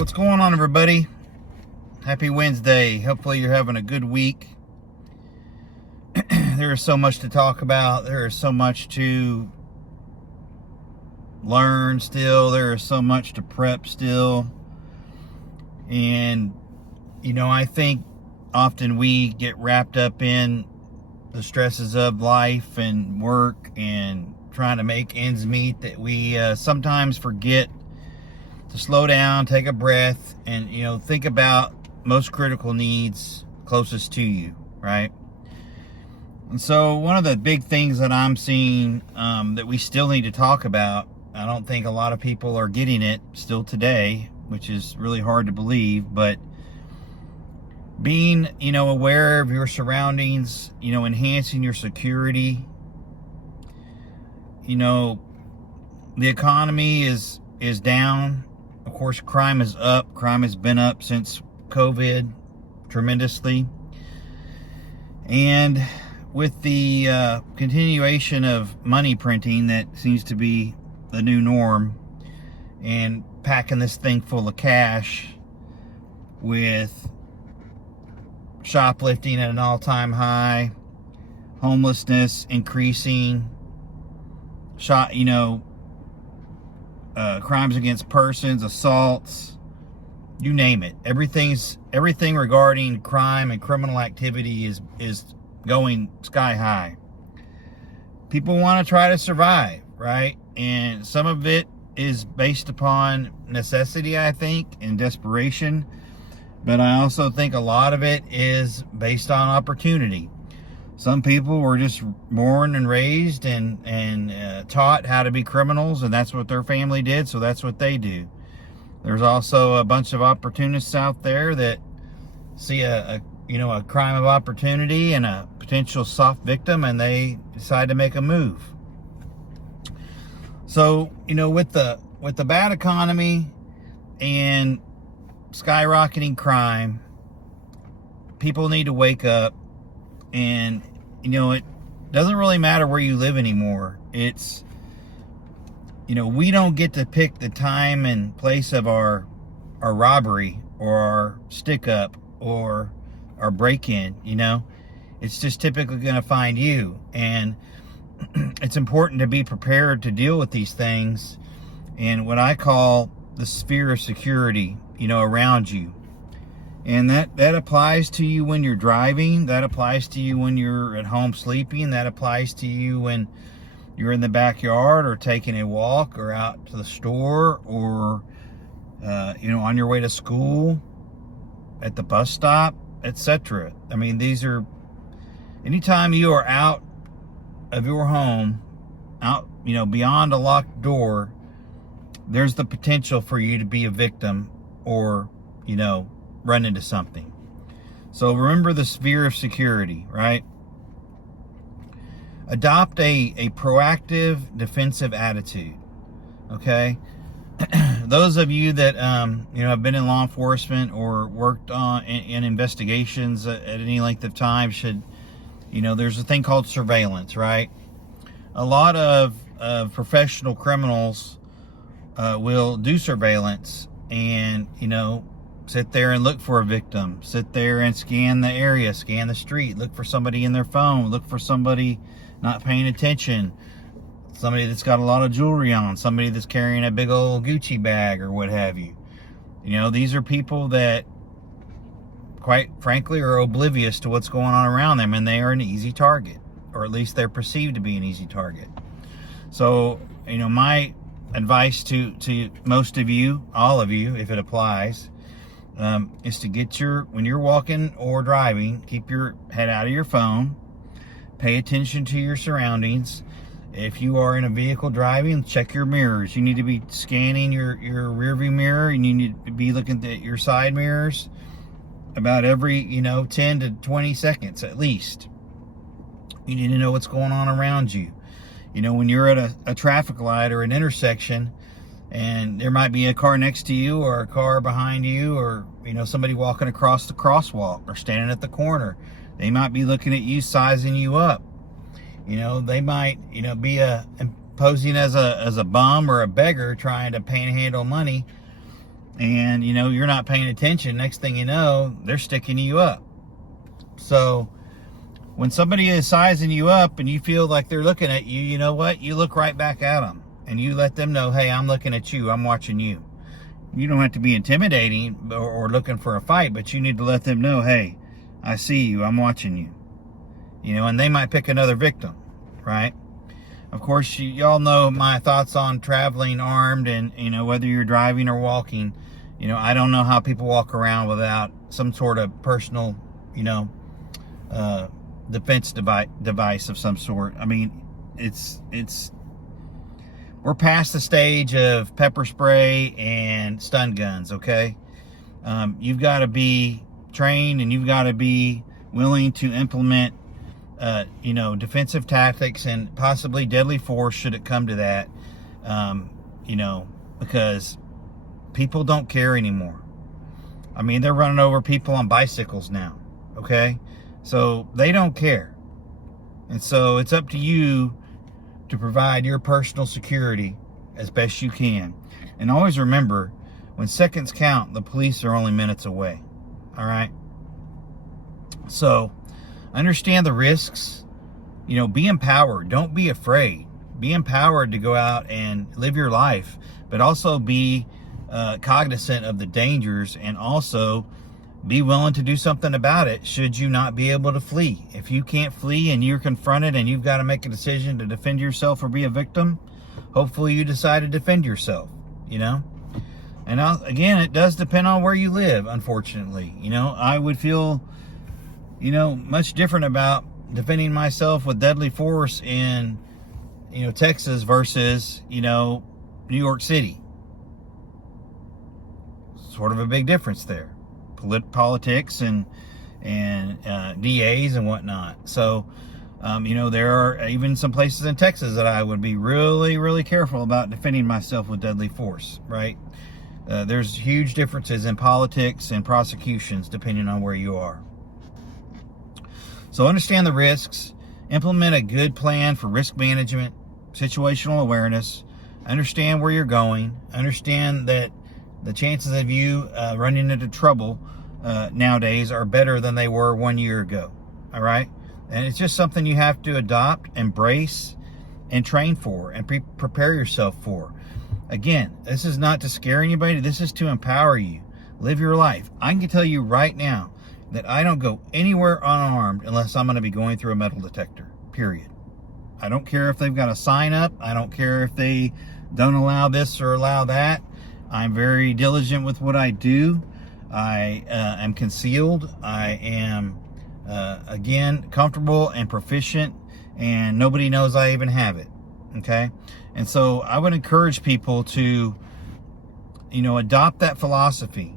What's going on, everybody? Happy Wednesday. Hopefully you're having a good week. There is so much to talk about. There is so much to learn still. There is so much to prep still. And, I think often we get wrapped up in the stresses of life and work and trying to make ends meet that we sometimes forget to slow down, take a breath, and, think about most critical needs closest to you, right? And so one of the big things that I'm seeing that we still need to talk about, I don't think a lot of people are getting it still today, which is really hard to believe, but being, aware of your surroundings, enhancing your security. The economy is down. Of course, crime is up. Crime has been up since COVID tremendously. And with the continuation of money printing that seems to be the new norm, and packing this thing full of cash with shoplifting at an all-time high, homelessness increasing, crimes against persons, assaults, you name it. Everything regarding crime and criminal activity is going sky high. People want to try to survive, right? And some of it is based upon necessity, I think, and desperation. But I also think a lot of it is based on opportunity. Some people were just born and raised and taught how to be criminals, and that's what their family did, so that's what they do. There's also a bunch of opportunists out there that see a crime of opportunity and a potential soft victim, and they decide to make a move. So, with the bad economy and skyrocketing crime, people need to wake up. And it doesn't really matter where you live anymore. It's we don't get to pick the time and place of our robbery or our stick up or our break-in. It's just typically going to find you. And it's important to be prepared to deal with these things and what I call the sphere of security, around you. And that applies to you when you're driving. That applies to you when you're at home sleeping. That applies to you when you're in the backyard or taking a walk or out to the store or, on your way to school, at the bus stop, etc. I mean, anytime you are out of your home, out, beyond a locked door, there's the potential for you to be a victim or, run into something. So remember the sphere of security, right? Adopt a proactive defensive attitude. Okay? Those of you that have been in law enforcement or worked on in investigations at any length of time should, there's a thing called surveillance, right? A lot of professional criminals will do surveillance and sit there and look for a victim, sit there and scan the area, scan the street, look for somebody in their phone, look for somebody not paying attention, somebody that's got a lot of jewelry on, somebody that's carrying a big old Gucci bag or what have you. These are people that, quite frankly, are oblivious to what's going on around them, and they are an easy target, or at least they're perceived to be an easy target. So, my advice to most of you, all of you, if it applies, is to when you're walking or driving, keep your head out of your phone, pay attention to your surroundings. If you are in a vehicle driving, check your mirrors. You need to be scanning your rear view mirror, and you need to be looking at your side mirrors about every 10 to 20 seconds at least. You need to know what's going on around you. When you're at a traffic light or an intersection, and there might be a car next to you or a car behind you, or somebody walking across the crosswalk or standing at the corner, they might be looking at you, sizing you up. They might be posing as a bum or a beggar trying to panhandle money, and you know you're not paying attention. Next thing you know, they're sticking you up. So when somebody is sizing you up and you feel like they're looking at you, you know what? You look right back at them and you let them know, hey, I'm looking at you. I'm watching you. You don't have to be intimidating or looking for a fight, but you need to let them know, hey, I see you. I'm watching you. You know, and they might pick another victim, right? Of course, y'all know my thoughts on traveling armed, and, you know, whether you're driving or walking. You know, I don't know how people walk around without some sort of personal, you know, defense device of some sort. I mean, we're past the stage of pepper spray and stun guns, okay? You've got to be trained, and you've got to be willing to implement, you know, defensive tactics and possibly deadly force should it come to that, you know, because people don't care anymore. I mean, they're running over people on bicycles now, okay? So they don't care. And so it's up to you to provide your personal security as best you can. And always remember, when seconds count, the police are only minutes away. All right? So understand the risks. You know, be empowered. Don't be afraid. Be empowered to go out and live your life, but also be cognizant of the dangers, and also be willing to do something about it should you not be able to flee. If you can't flee and you're confronted and you've got to make a decision to defend yourself or be a victim, hopefully you decide to defend yourself, you know? And again, it does depend on where you live, unfortunately. You know, I would feel, you know, much different about defending myself with deadly force in, you know, Texas versus, you know, New York City. Sort of a big difference there. Politics and DAs and whatnot. So, you know, there are even some places in Texas that I would be really, really careful about defending myself with deadly force, right? There's huge differences in politics and prosecutions depending on where you are. So understand the risks, implement a good plan for risk management, situational awareness, understand where you're going, understand that the chances of you running into trouble nowadays are better than they were 1 year ago. All right? And it's just something you have to adopt, embrace, and train for, and prepare yourself for. Again, this is not to scare anybody. This is to empower you. Live your life. I can tell you right now that I don't go anywhere unarmed unless I'm going to be going through a metal detector, period. I don't care if they've got a sign up. I don't care if they don't allow this or allow that. I'm very diligent with what I do. I am concealed. I am, again, comfortable and proficient, and nobody knows I even have it, okay? And so I would encourage people to, you know, adopt that philosophy.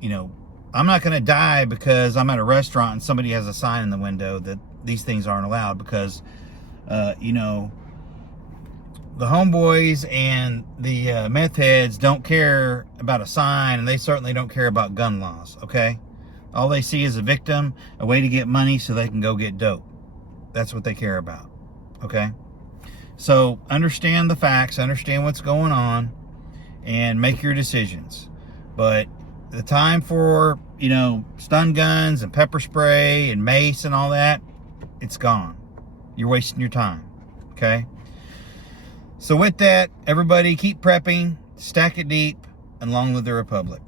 You know, I'm not going to die because I'm at a restaurant and somebody has a sign in the window that these things aren't allowed, because, you know, the homeboys and the meth heads don't care about a sign, and they certainly don't care about gun laws, okay? All they see is a victim, a way to get money so they can go get dope. That's what they care about, okay? So understand the facts, understand what's going on, and make your decisions. But the time for, you know, stun guns and pepper spray and mace and all that, it's gone. You're wasting your time, okay? So with that, everybody keep prepping, stack it deep, and long live the Republic.